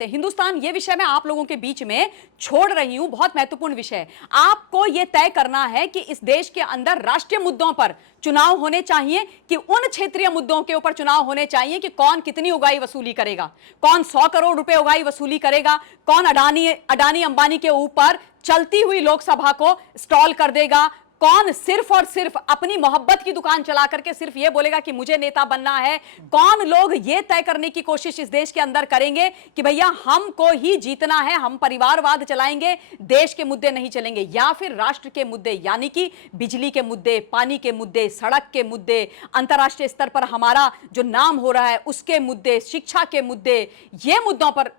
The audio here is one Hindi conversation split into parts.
हिंदुस्तान ये विषय मैं आप लोगों के बीच में छोड़ रही हूं, बहुत महत्वपूर्ण विषय है। आपको यह तय करना है कि इस देश के अंदर राष्ट्रीय मुद्दों पर चुनाव होने चाहिए कि उन क्षेत्रीय मुद्दों के ऊपर चुनाव होने चाहिए कि कौन कितनी उगाई वसूली करेगा, कौन 100 करोड़ रुपए उगाई वसूली करेगा, कौन अडानी अंबानी के ऊपर चलती हुई लोकसभा को स्टॉल कर देगा, कौन सिर्फ और सिर्फ अपनी मोहब्बत की दुकान चला करके सिर्फ यह बोलेगा कि मुझे नेता बनना है, कौन लोग यह तय करने की कोशिश इस देश के अंदर करेंगे कि भैया हमको ही जीतना है, हम परिवारवाद चलाएंगे, देश के मुद्दे नहीं चलेंगे, या फिर राष्ट्र के मुद्दे यानी कि बिजली के मुद्दे, पानी के मुद्दे, सड़क के मुद्दे, अंतर्राष्ट्रीय स्तर पर हमारा जो नाम हो रहा है उसके मुद्दे, शिक्षा के मुद्दे, ये मुद्दों पर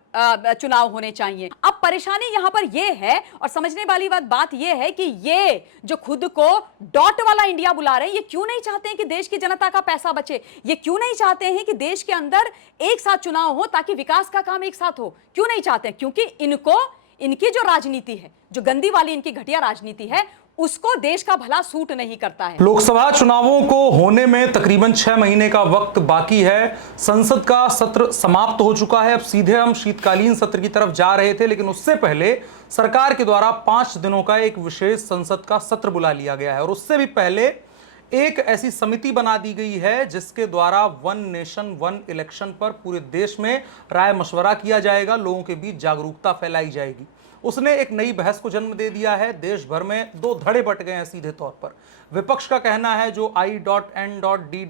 चुनाव होने चाहिए। अब परेशानी यहां पर यह है और समझने वाली बात यह है कि ये जो खुद को डॉट वाला इंडिया बुला रहे हैं, ये क्यों नहीं चाहते हैं कि देश की जनता का पैसा बचे, ये क्यों नहीं चाहते हैं कि देश के अंदर एक साथ चुनाव हो ताकि विकास का काम एक साथ हो, क्यों नहीं चाहते हैं? क्योंकि इनकी जो राजनीति है, जो गंदी वाली इनकी घटिया राजनीति है, उसको देश का भला सूट नहीं करता है। लोकसभा चुनावों को होने में तकरीबन 6 महीने का वक्त बाकी है। संसद का सत्र समाप्त हो चुका है। अब सीधे हम शीतकालीन सत्र की तरफ जा रहे थे, लेकिन उससे पहले सरकार के द्वारा 5 दिनों का एक विशेष संसद का सत्र बुला लिया गया है और उससे भी पहले एक ऐसी समिति बना दी गई है जिसके द्वारा वन नेशन वन इलेक्शन पर पूरे देश में राय मशवरा किया जाएगा, लोगों के बीच जागरूकता फैलाई जाएगी। उसने एक नई बहस को जन्म दे दिया है। देश भर में 2 धड़े बट गए हैं सीधे तौर पर। विपक्ष का कहना है जो I.N.D.A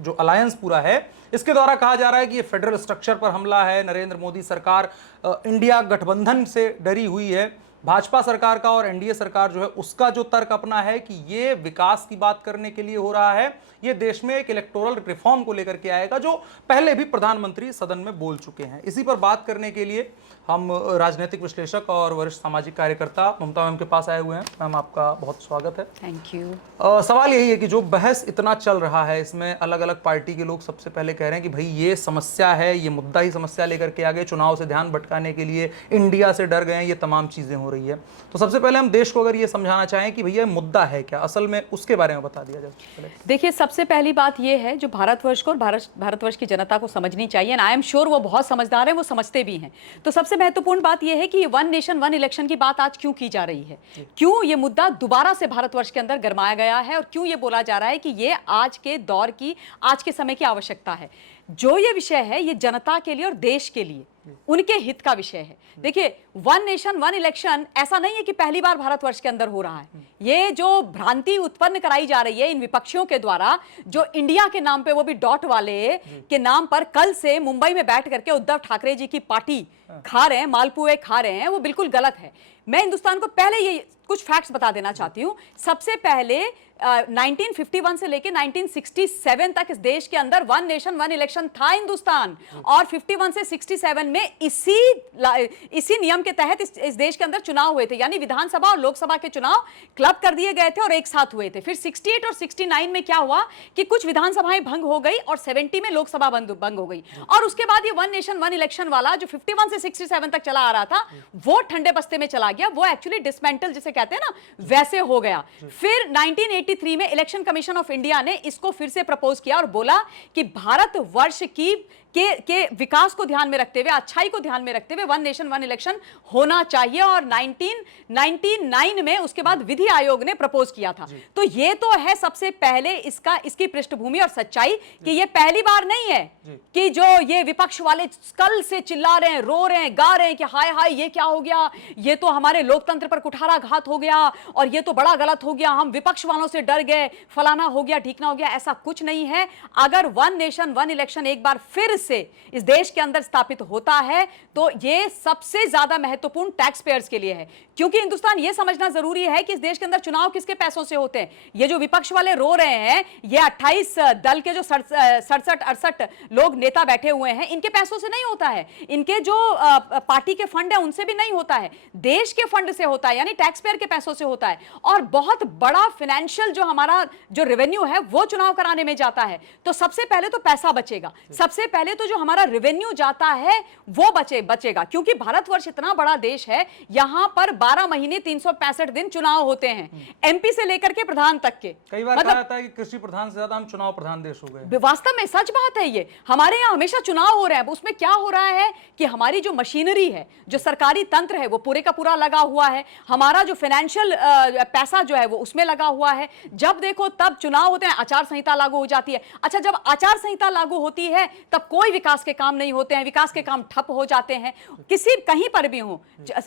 जो अलायंस पूरा है, इसके द्वारा कहा जा रहा है कि ये फेडरल स्ट्रक्चर पर हमला है, नरेंद्र मोदी सरकार इंडिया गठबंधन से डरी हुई है। भाजपा सरकार का और एनडीए सरकार जो है उसका जो तर्क अपना है कि ये विकास की बात करने के लिए हो रहा है, ये देश में एक इलेक्टोरल रिफॉर्म को लेकर के आएगा, जो पहले भी प्रधानमंत्री सदन में बोल चुके हैं। इसी पर बात करने के लिए हम राजनीतिक विश्लेषक और वरिष्ठ सामाजिक कार्यकर्ता ममता मैम के पास आए हुए हैं। मैम, आपका बहुत स्वागत है। Thank you. सवाल यही है कि जो बहस इतना चल रहा है, इसमें अलग अलग पार्टी के लोग सबसे पहले कह रहे हैं कि भाई ये समस्या है, ये मुद्दा ही समस्या लेकर के आ गए, चुनाव से ध्यान भटकाने के लिए, इंडिया से डर गए, ये तमाम चीजें हो रही है। तो सबसे पहले हम देश को अगर ये समझाना चाहें कि भैया मुद्दा है क्या असल में, उसके बारे में बता दिया जाए। देखिए, सबसे पहली बात यह है जो भारतवर्ष को और भारतवर्ष की जनता को समझनी चाहिए, आई एम श्योर वो बहुत समझदार है, वो समझते भी हैं। तो सबसे महत्वपूर्ण बात यह है कि वन नेशन वन इलेक्शन की बात आज क्यों की जा रही है, क्यों ये मुद्दा दोबारा से भारतवर्ष के अंदर गरमाया गया है और क्यों ये बोला जा रहा है कि ये आज के दौर की, आज के समय की आवश्यकता है। जो ये विषय है ये जनता के लिए और देश के लिए, उनके हित का विषय है। देखिए, वन नेशन वन इलेक्शन ऐसा नहीं है कि पहली बार भारतवर्ष के अंदर हो रहा है। ये जो भ्रांति उत्पन्न कराई जा रही है इन विपक्षियों के द्वारा, जो इंडिया के नाम पे, वो भी डॉट वाले के नाम पर, कल से मुंबई में बैठ करके उद्धव ठाकरे जी की पार्टी खा रहे हैं, मालपुए खा रहे हैं, वो बिल्कुल गलत है। मैं हिंदुस्तान को पहले ये कुछ फैक्ट्स बता देना चाहती हूं। सबसे पहले 1951 से लेकर 1967 तक इस देश के अंदर वन नेशन वन इलेक्शन था हिंदुस्तान, और 51 से 67 में इसी नियम के तहत इस देश के अंदर चुनाव हुए थे, यानी विधानसभा और लोकसभा के चुनाव क्लब कर दिए गए थे और एक साथ हुए थे। फिर 68 और 69 में क्या हुआ कि कुछ विधानसभाएं भंग हो गई और 70 में लोकसभा भंग हो गई, और उसके बाद ये वन नेशन वन इलेक्शन वाला जो 51 से 67 तक चला आ रहा था, वो ठंडे बस्ते में चला गया, वो एक्चुअली डिसमेंटल जिसे कहते हैं ना, वैसे हो गया। फिर 1983 में इलेक्शन कमीशन ऑफ इंडिया ने इसको फिर से प्रपोज किया और बोला कि भारतवर्ष के विकास को ध्यान में रखते हुए, अच्छाई को ध्यान में रखते हुए वन नेशन वन इलेक्शन होना चाहिए, और 1999 में उसके बाद विधि आयोग ने प्रपोज किया था। तो ये तो है सबसे पहले इसकी पृष्ठभूमि और सच्चाई कि ये पहली बार नहीं है कि जो ये विपक्ष वाले कल से चिल्ला रहे हैं, रो रहे हैं, गा रहे हैं कि हाय हाय ये क्या हो गया, ये तो हमारे लोकतंत्र पर कुठाराघात हो गया और ये तो बड़ा गलत हो गया, हम विपक्ष वालों से डर गए, फलाना हो गया, ढीकना हो गया। ऐसा कुछ नहीं है। अगर वन नेशन वन इलेक्शन एक बार फिर से इस देश के अंदर स्थापित होता है तो ये सबसे ज्यादा महत्वपूर्ण टैक्स पेयर्स के लिए है, क्योंकि हिंदुस्तान ये समझना जरूरी है कि इस देश के अंदर चुनाव किसके पैसों से होते हैं। ये जो विपक्ष वाले रो रहे हैं, ये 28 दल के जो 67-68 लोग नेता बैठे हुए हैं, इनके पैसों से नहीं होता है, इनके जो पार्टी के फंड है उनसे भी नहीं होता है, देश के फंड से होता है, यानी टैक्स पेयर के पैसों से होता है। और बहुत बड़ा फाइनेंशियल फाइनल जो हमारा जो रेवेन्यू है वो चुनाव कराने में जाता है, तो सबसे पहले तो पैसा बचेगा, सबसे पहले तो जो हमारा रेवेन्यू जाता है वो बचेगा, क्योंकि भारतवर्ष इतना बड़ा देश है, यहां पर 12 महीने 365 दिन चुनाव होते हैं, एमपी से लेकर के प्रधान तक के। कई बार कहा जाता है कि कृषि प्रधान से ज्यादा हम चुनाव प्रधान देश हो गए। वास्तव में सच बात है ये, हमारे यहाँ हमेशा चुनाव हो रहे हैं। उसमें क्या हो रहा है कि हमारी जो मशीनरी है, जो सरकारी तंत्र है, वो पूरे का पूरा लगा हुआ है, हमारा जो फाइनेंशियल पैसा जो है वो उसमें लगा हुआ है। जब देखो तब चुनाव होते हैं, आचार संहिता लागू हो जाती है। अच्छा, जब आचार संहिता लागू होती है तब कोई विकास के काम नहीं होते हैं, विकास के काम ठप हो जाते हैं, किसी कहीं पर भी हो।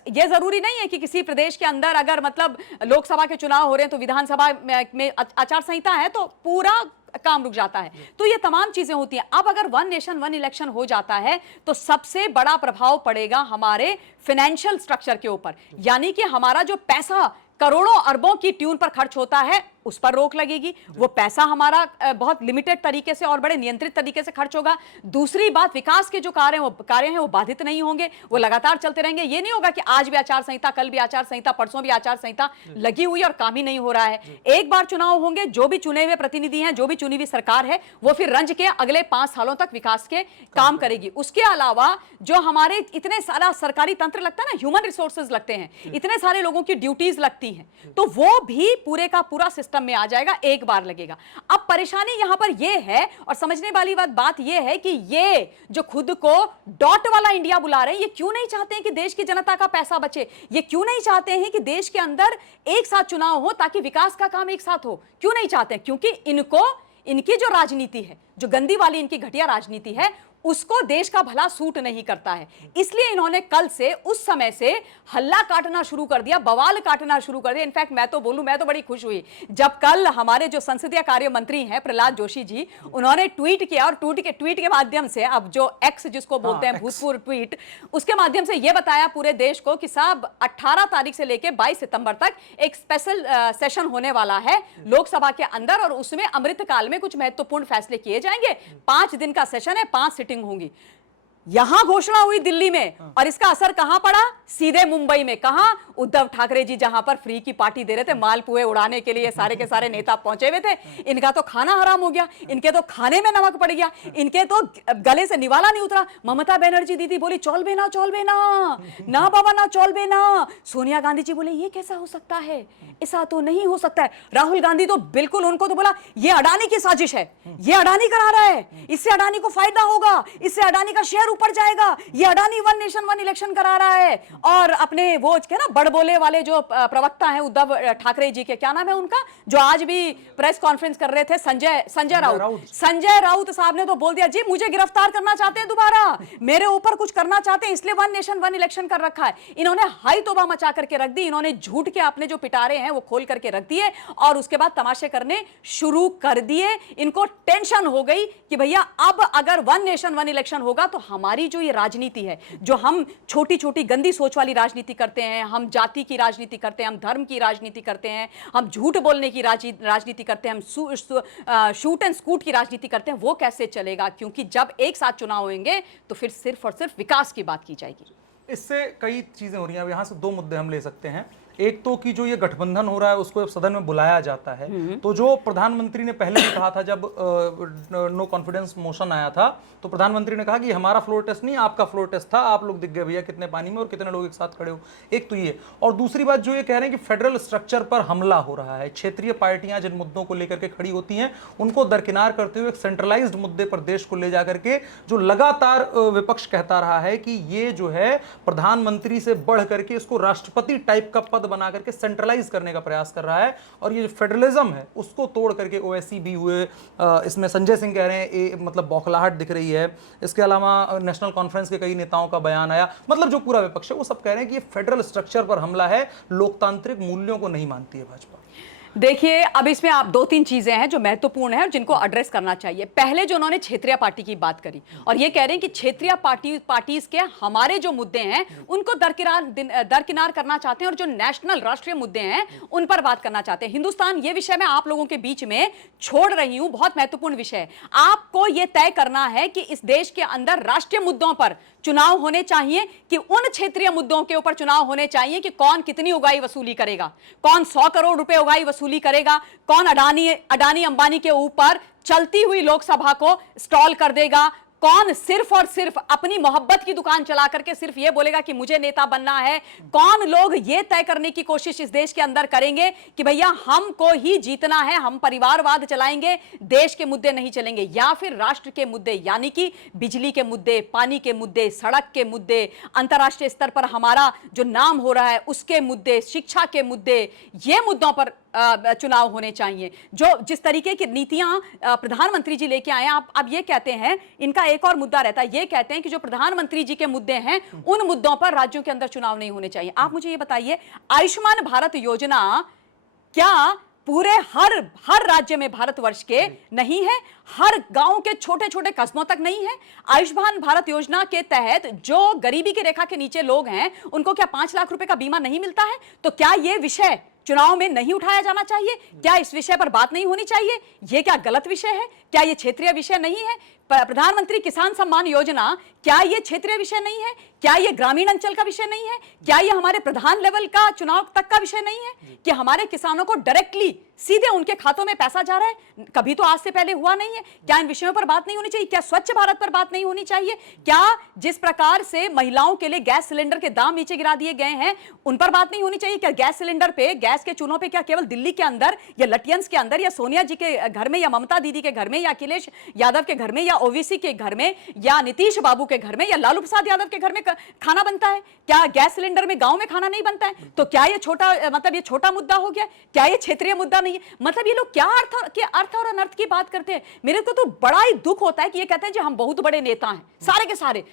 ये जरूरी नहीं है कि किसी प्रदेश के अंदर अगर मतलब लोकसभा के चुनाव हो रहे हैं तो विधानसभा में आचार संहिता है तो पूरा काम रुक जाता है। तो ये तमाम चीजें होती हैं। अब अगर वन नेशन वन इलेक्शन हो जाता है तो सबसे बड़ा प्रभाव पड़ेगा हमारे फाइनेंशियल स्ट्रक्चर के ऊपर, यानी कि हमारा जो पैसा करोड़ों अरबों की ट्यून पर खर्च होता है उस पर रोक लगेगी। वो पैसा हमारा बहुत लिमिटेड तरीके से और बड़े नियंत्रित तरीके से खर्च होगा। दूसरी बात, विकास के जो कार्य हैं वो बाधित नहीं होंगे, वो लगातार चलते रहेंगे। ये नहीं होगा कि आज भी आचार संहिता, कल भी आचार संहिता, परसों भी आचार संहिता लगी हुई और काम ही नहीं हो रहा है। एक बार चुनाव होंगे, जो भी चुने हुए प्रतिनिधि हैं, जो भी चुनी हुई सरकार है, वो फिर रंज के अगले 5 सालों तक विकास के काम करेगी। उसके अलावा जो हमारे इतने सारा सरकारी तंत्र लगता है ना, ह्यूमन रिसोर्सेज लगते हैं, इतने सारे लोगों की ड्यूटीज लगती हैं, तो वो भी पूरे का पूरा सिस्टम में आ जाएगा, एक बार लगेगा। अब परेशानी यहां पर यह है और समझने वाली बात यह है कि ये जो खुद को डॉट वाला इंडिया बुला रहे हैं, ये क्यों नहीं चाहते हैं कि देश की जनता का पैसा बचे? ये क्यों नहीं चाहते हैं कि देश के अंदर एक साथ चुनाव हो ताकि विकास का काम एक साथ हो? क्यों नहीं चाहते हैं? क्योंकि इनकी जो राजनीति है, जो गंदी वाली इनकी घटिया राजनीति है, उसको देश का भला सूट नहीं करता है। इसलिए इन्होंने कल से उस समय से हल्ला काटना शुरू कर दिया, बवाल काटना शुरू कर दिया। इनफैक्ट मैं तो बोलूं, मैं तो बड़ी खुश हुई जब कल हमारे जो संसदीय कार्य मंत्री हैं प्रहलाद जोशी जी, उन्होंने ट्वीट किया और ट्वीट के माध्यम से, अब जो एक्स जिसको बोलते हैं, भूतपूर्व ट्वीट, उसके माध्यम से यह बताया पूरे देश को कि साहब 18 तारीख से लेकर 22 सितंबर तक एक स्पेशल सेशन होने वाला है लोकसभा के अंदर और उसमें अमृतकाल में कुछ महत्वपूर्ण फैसले किए जाएंगे। 5 दिन का सेशन है, 5 सिटिंग होंगी। यहां घोषणा हुई दिल्ली में और इसका असर कहां पड़ा? सीधे मुंबई में। कहां? उद्धव ठाकरे जी जहां पर फ्री की पार्टी दे रहे थे, मालपुए उड़ाने के लिए सारे के सारे नेता पहुंचे हुए थे, इनका तो खाना हराम हो गया, इनके तो खाने में नमक पड़ गया, इनके तो गले से निवाला नहीं उतरा। ममता बनर्जी दीदी बोली चौलबे ना ना बाबा ना चौलबे ना। सोनिया गांधी जी बोले ये कैसा हो सकता है, ऐसा तो नहीं हो सकता है। राहुल गांधी तो बिल्कुल, उनको तो बोला ये अडानी की साजिश है, ये अडानी करा रहा है, इससे अडानी को फायदा होगा, इससे अडानी का शेयर ऊपर जाएगा, ये Adani one nation one election करा रहा है। और अपने वो क्या ना बड़बोले वाले जो प्रवक्ता हैं उद्धव ठाकरे जी के, क्या नाम है उनका, जो आज भी प्रेस कॉन्फ्रेंस कर रहे थे, संजय राउत साहब ने तो बोल दिया जी मुझे गिरफ्तार करना चाहते हैं, दोबारा मेरे ऊपर कुछ करना चाहते हैं, इसलिए वन नेशन वन इलेक्शन कर रखा है। इन्होंने हाई तौबा मचा करके रख दी, इन्होंने झूठ के अपने जो पिटारे हैं वो खोल करके रख दिए और उसके बाद तमाशे करने शुरू कर दिए। इनको टेंशन हो गई कि भैया अब अगर वन नेशन वन इलेक्शन होगा तो हमारी जो ये राजनीति है, जो हम छोटी छोटी गंदी सोच वाली राजनीति करते हैं, हम जाति की राजनीति करते हैं, हम धर्म की राजनीति करते हैं, हम झूठ बोलने की राजनीति करते हैं, हम शूट एंड स्कूट की राजनीति करते हैं, वो कैसे चलेगा? क्योंकि जब एक साथ चुनाव होंगे तो फिर सिर्फ और सिर्फ विकास की बात की जाएगी। इससे कई चीजें हो रही हैं। अब यहाँ से 2 मुद्दे हम ले सकते हैं। एक तो कि जो ये गठबंधन हो रहा है उसको अब सदन में बुलाया जाता है, तो जो प्रधानमंत्री ने पहले भी कहा था जब नो कॉन्फिडेंस मोशन आया था, तो प्रधानमंत्री ने कहा कि हमारा फ्लोर टेस्ट नहीं आपका फ्लोर टेस्ट था, आप लोग दिख गए भैया कितने पानी में और कितने लोग एक साथ खड़े हो। एक तो ये, और दूसरी बात जो ये कह रहे हैं कि फेडरल स्ट्रक्चर पर हमला हो रहा है, क्षेत्रीय पार्टियां जिन मुद्दों को लेकर के खड़ी होती हैं उनको दरकिनार करते हुए एक सेंट्रलाइज्ड मुद्दे पर देश को ले जाकर के, जो लगातार विपक्ष कहता रहा है कि ये जो है प्रधानमंत्री से बढ़ करके इसको राष्ट्रपति टाइप का पद बना करके सेंट्रलाइज करने का प्रयास कर रहा है। और ये जो फेडरलिज्म है उसको तोड़ करके ओवैसी भी हुए, इसमें संजय सिंह कह रहे हैं मतलब बौखलाहट दिख रही है। इसके अलावा नेशनल कॉन्फ्रेंस के कई नेताओं का बयान आया, मतलब जो पूरा विपक्ष है वो सब कह रहे हैं कि ये फेडरल स्ट्रक्चर पर हमला है, लोकतांत्रिक मूल्यों को नहीं मानती है भाजपा। देखिए, अब इसमें आप 2-3 चीजें हैं जो महत्वपूर्ण हैं और जिनको एड्रेस करना चाहिए। पहले जो उन्होंने क्षेत्रीय पार्टी की बात करी और ये कह रहे हैं कि क्षेत्रीय पार्टीज के हमारे जो मुद्दे हैं उनको दरकिनार करना चाहते हैं और जो नेशनल राष्ट्रीय मुद्दे हैं उन पर बात करना चाहते हैं। हिंदुस्तान, ये विषय मैं आप लोगों के बीच में छोड़ रही हूं, बहुत महत्वपूर्ण विषय है। आपको यह तय करना है कि इस देश के अंदर राष्ट्रीय मुद्दों पर चुनाव होने चाहिए कि उन क्षेत्रीय मुद्दों के ऊपर चुनाव होने चाहिए कि कौन कितनी उगाई वसूली करेगा, कौन 100 करोड़ रुपए उगाई वसूली करेगा, कौन अडानी अंबानी के ऊपर चलती हुई लोकसभा को स्टॉल कर देगा, कौन सिर्फ और सिर्फ अपनी मोहब्बत की दुकान चला करके सिर्फ ये बोलेगा कि मुझे नेता बनना है, कौन लोग ये तय करने की कोशिश इस देश के अंदर करेंगे कि भैया हमको ही जीतना है, हम परिवारवाद चलाएंगे, देश के मुद्दे नहीं चलेंगे, या फिर राष्ट्र के मुद्दे यानी कि बिजली के मुद्दे, पानी के मुद्दे, सड़क के मुद्दे, अंतर्राष्ट्रीय स्तर पर हमारा जो नाम हो रहा है उसके मुद्दे, शिक्षा के मुद्दे, ये मुद्दों पर चुनाव होने चाहिए। जो जिस तरीके की नीतियां प्रधानमंत्री जी लेके आए, आप ये कहते हैं, इनका एक और मुद्दा रहता है, ये कहते हैं कि जो प्रधानमंत्री जी के मुद्दे हैं उन मुद्दों पर राज्यों के अंदर चुनाव नहीं होने चाहिए। आप मुझे ये बताइए, आयुष्मान भारत योजना क्या पूरे हर राज्य में भारतवर्ष के नहीं है? हर गांव के छोटे छोटे कस्बों तक नहीं है? आयुष्मान भारत योजना के तहत जो गरीबी की रेखा के नीचे लोग हैं उनको क्या 5 लाख रुपए का बीमा नहीं मिलता है? तो क्या यह विषय चुनाव में नहीं उठाया जाना चाहिए? क्या इस विषय पर बात नहीं होनी चाहिए? यह क्या गलत विषय है? क्या यह क्षेत्रीय विषय नहीं है? प्रधानमंत्री किसान सम्मान योजना क्या यह क्षेत्रीय विषय नहीं है? क्या यह ग्रामीण अंचल का विषय नहीं है? क्या यह हमारे प्रधान लेवल का चुनाव तक का विषय नहीं है कि हमारे किसानों को डायरेक्टली सीधे उनके खातों में पैसा जा रहा है? कभी तो आज से पहले हुआ नहीं है। क्या इन विषयों पर बात नहीं होनी चाहिए? क्या स्वच्छ भारत पर बात नहीं होनी चाहिए? क्या जिस प्रकार से महिलाओं के लिए गैस सिलेंडर के दाम नीचे गिरा दिए गए हैं उन पर बात नहीं होनी चाहिए? क्या गैस सिलेंडर पे, गैस के चूल्हों पे क्या केवल दिल्ली के अंदर या लटियंस के अंदर या सोनिया जी के घर में या ममता दीदी के घर में या अखिलेश यादव के घर में या ओवीसी के घर में या नीतीश बाबू के घर में या लालू प्रसाद यादव के घर में खाना बनता है? क्या गैस सिलेंडर में गांव में खाना नहीं बनता है? तो क्या ये छोटा मुद्दा हो गया? क्या ये क्षेत्रीय मुद्दा नहीं है? मतलब ये लोग क्या अर्थ और अनर्थ की बात करते हैं। मेरे को तो बड़ा ही दुख होता है कि ये कहते हैं जी हम बहुत बड़े नेता हैं, सारे के सारे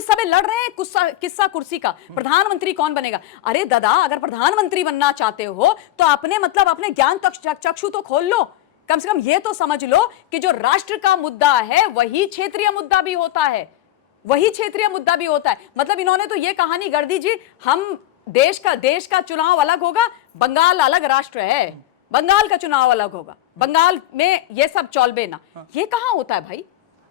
सब लड़ रहे हैं किस्सा कुर्सी का, प्रधानमंत्री कौन बनेगा। अरे दादा, अगर प्रधानमंत्री बनना चाहते हो तो अपने ज्ञान चक्षु तो खोल लो। कम से कम ये तो समझ लो कि जो राष्ट्र का मुद्दा है वही क्षेत्रीय मुद्दा भी होता है, मतलब इन्होंने तो ये कहानी गढ़ दी जी, हम देश का चुनाव अलग होगा, बंगाल अलग राष्ट्र है, बंगाल का चुनाव अलग होगा, बंगाल में ये सब चौलबे ना। ये कहां होता है भाई?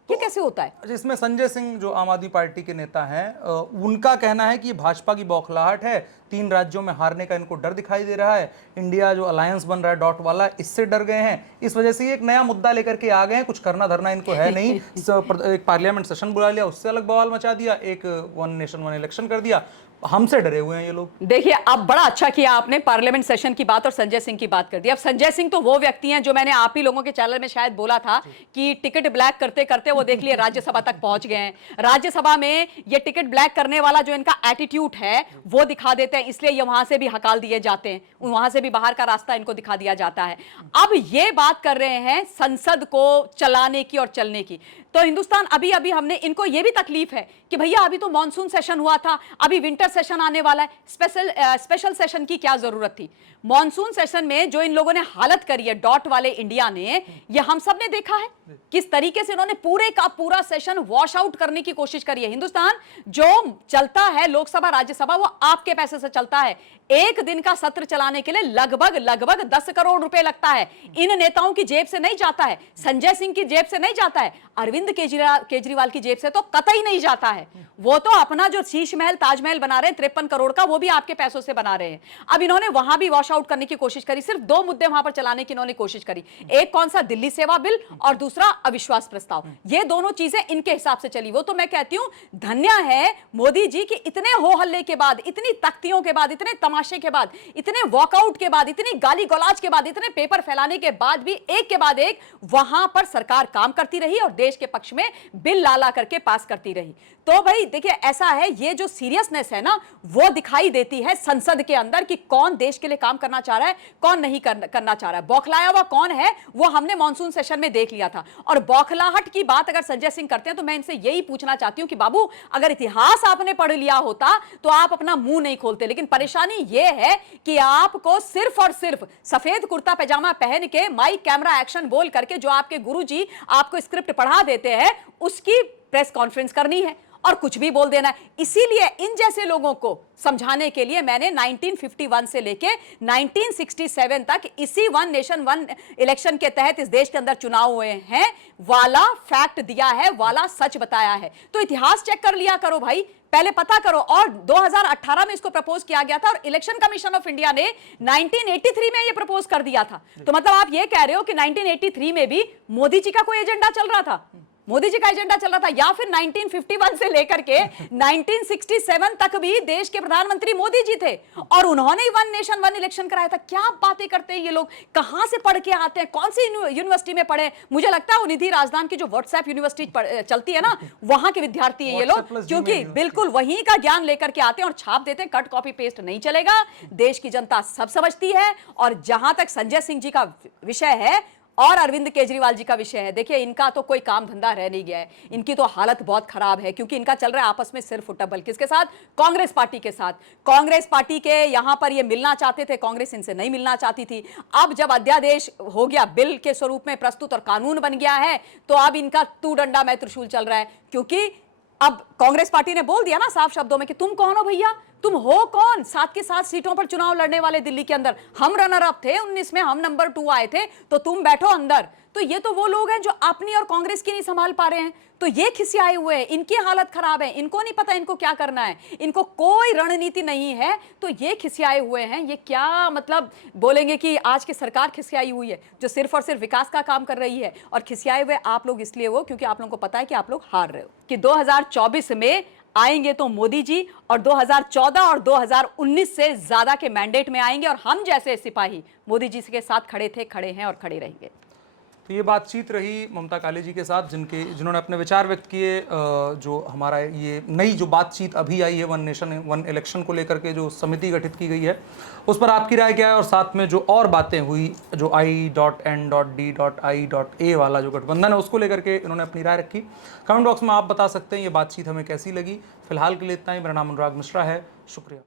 ये कैसे होता है? इसमें संजय सिंह जो आम आदमी पार्टी के नेता हैं, उनका कहना है कि भाजपा की बौखलाहट है, 3 राज्यों में हारने का इनको डर दिखाई दे रहा है, इंडिया जो अलायंस बन रहा है डॉट वाला, इससे डर गए हैं, इस वजह से एक नया मुद्दा लेकर के आ गए हैं। कुछ करना धरना इनको है नहीं। एक पार्लियामेंट सेशन बुला लिया, उससे अलग बवाल मचा दिया, एक 1 नेशन 1 इलेक्शन कर दिया। हमसे डरे हुए हैं ये लोग। देखिए, अब बड़ा अच्छा किया आपने पार्लियामेंट सेशन की बात और संजय सिंह की बात कर दी। अब संजय सिंह तो वो व्यक्ति हैं जो मैंने आप ही लोगों के चैनल में शायद बोला था कि टिकट ब्लैक करते करते वो देख लिए राज्यसभा तक पहुंच गए हैं। राज्यसभा में ये टिकट ब्लैक करने वाला जो इनका एटीट्यूड है वो दिखा देते हैं, इसलिए ये वहां से भी हकाल दिए जाते हैं, वहां से भी बाहर का रास्ता इनको दिखा दिया जाता है। अब ये बात कर रहे हैं संसद को चलाने की और चलने की। तो हिंदुस्तान अभी हमने, इनको ये भी तकलीफ है कि भैया अभी तो मॉनसून सेशन हुआ था, अभी विंटर सेशन आने वाला है, स्पेशल सेशन की क्या जरूरत थी? मॉनसून सेशन में जो इन लोगों ने हालत करी है डॉट वाले इंडिया ने, ये हम सब ने देखा है किस तरीके से इन्होंने पूरे का पूरा सेशन वॉश आउट करने की कोशिश करी है। हिंदुस्तान जो चलता है लोकसभा राज्यसभा वो आपके पैसे से चलता है। एक दिन का सत्र चलाने के लिए लगभग 10 करोड़ रुपए लगता है। इन नेताओं की जेब से नहीं जाता है, संजय सिंह की जेब से नहीं जाता है, अरविंद केजरीवाल की जेब से तो कतई नहीं जाता है। वो तो अपना जो शीश महल ताजमहल बना रहे हैं 53 करोड़ का, वो भी आपके पैसों से बना रहे हैं। अब इन्होंने वहां भी वॉश आउट करने की कोशिश करी, सिर्फ 2 मुद्दे वहां पर चलाने की इन्होंने कोशिश करी, एक कौन सा दिल्ली सेवा बिल और दूसरा अविश्वास प्रस्ताव। ये दोनों चीजें इनके हिसाब से चली। वो तो मैं कहती हूं धन्य है मोदी जी की, इतने हो हल्ले के बाद, इतनी तख्तियों के बाद, इतने तमाशे के बाद, इतने वॉकआउट के बाद, इतनी गाली गलौज के बाद, इतने पेपर फैलाने के बाद भी एक के बाद एक वहां पर सरकार काम करती रही और देश के पक्ष में बिल ला करके पास करती रही। तो भाई देखिए, ऐसा है, ये जो सीरियसनेस है ना वो दिखाई देती है संसद के अंदर कि कौन देश के लिए काम करना चाह रहा है, कौन नहीं करना चाह रहा है। बौखलाया हुआ कौन है वो हमने मॉनसून सेशन में देख लिया था। और बौखलाहट की बात अगर संजय सिंह करते हैं तो मैं इनसे यही पूछना चाहती हूं कि बाबू, अगर इतिहास आपने पढ़ लिया होता तो आप अपना मुंह नहीं खोलते। लेकिन परेशानी यह है कि आपको सिर्फ और सिर्फ सफेद कुर्ता पैजामा पहन के माइक कैमरा एक्शन बोल करके जो आपके गुरुजी आपको स्क्रिप्ट पढ़ा देते हैं उसकी प्रेस कॉन्फ्रेंस करनी है और कुछ भी बोल देना है। इसीलिए इन जैसे लोगों को समझाने के लिए मैंने 1951 से लेके 1967 तक इसी 1 नेशन 1 इलेक्शन के तहत इस देश के अंदर चुनाव हुए हैं वाला फैक्ट दिया है, वाला सच बताया है। तो इतिहास चेक कर लिया करो भाई, पहले पता करो। और 2018 में इसको प्रपोज किया गया था और इलेक्शन कमीशन ऑफ इंडिया ने 1983 में ये प्रपोज कर दिया था। तो मतलब आप ये कह रहे हो कि 1983 में भी मोदी जी का कोई एजेंडा चल रहा था, मोदी जी का एजेंडा चल रहा था, या फिर 1951 से लेकर के 1967 तक भी देश के प्रधानमंत्री मोदी जी थे और उन्होंने ही वन नेशन वन इलेक्शन कराया था। क्या बातें करते हैं ये लोग, कहां से पढ़ के आते हैं, कौन सी यूनिवर्सिटी में पढ़े? मुझे लगता है वो निधि राजदान की जो व्हाट्सएप यूनिवर्सिटी चलती है ना, वहां के विद्यार्थी है ये लोग, क्योंकि बिल्कुल वहीं का ज्ञान लेकर के आते हैं और छाप देते हैं। कट कॉपी पेस्ट नहीं चलेगा, देश की जनता सब समझती है। और जहां तक संजय सिंह जी का विषय है और अरविंद केजरीवाल जी का विषय है, देखिए इनका तो कोई काम धंधा रह नहीं गया है, इनकी तो हालत बहुत खराब है, क्योंकि इनका चल रहा है आपस में सिर फुटबल। किसके साथ? कांग्रेस पार्टी के साथ। कांग्रेस पार्टी के यहां पर ये मिलना चाहते थे, कांग्रेस इनसे नहीं मिलना चाहती थी। अब जब अध्यादेश हो गया, बिल के स्वरूप में प्रस्तुत और कानून बन गया है, तो अब इनका तू डंडा मैं त्रिशूल चल रहा है। क्योंकि अब कांग्रेस पार्टी ने बोल दिया ना साफ शब्दों में कि तुम कौन हो भैया, तुम हो कौन? 7 की 7 सीटों पर चुनाव लड़ने वाले दिल्ली के अंदर, हम रनर अप थे 19 में, हम नंबर 2 आए थे, तो तुम बैठो अंदर। तो ये तो वो लोग हैं जो अपनी और कांग्रेस की नहीं संभाल पा रहे हैं, तो ये खिसियाए हुए हैं, इनकी हालत खराब है, इनको नहीं पता इनको क्या करना है, इनको कोई रणनीति नहीं है, तो ये खिसियाए हुए हैं। ये क्या मतलब बोलेंगे कि आज की सरकार खिसियाई हुई है, जो सिर्फ और सिर्फ विकास का काम कर रही है, और खिसियाए हुए आप लोग इसलिए हो क्योंकि आप लोगों को पता है कि आप लोग हार रहे हो, कि 2024 में आएंगे तो मोदी जी, और 2014 और 2019 से ज्यादा के मैंडेट में आएंगे, और हम जैसे सिपाही मोदी जी के साथ खड़े थे, खड़े हैं और खड़े रहेंगे। तो ये बातचीत रही ममता काली जी के साथ, जिन्होंने अपने विचार व्यक्त किए। जो हमारा ये नई जो बातचीत अभी आई है वन नेशन वन इलेक्शन को लेकर के, जो समिति गठित की गई है, उस पर आपकी राय क्या है? और साथ में जो और बातें हुई, जो I.N.D.I.A वाला जो गठबंधन है, उसको लेकर के इन्होंने अपनी राय रखी। कमेंट बॉक्स में आप बता सकते हैं ये बातचीत हमें कैसी लगी। फिलहाल के लिए इतना ही। मेरा नाम अनुराग मिश्रा है, शुक्रिया।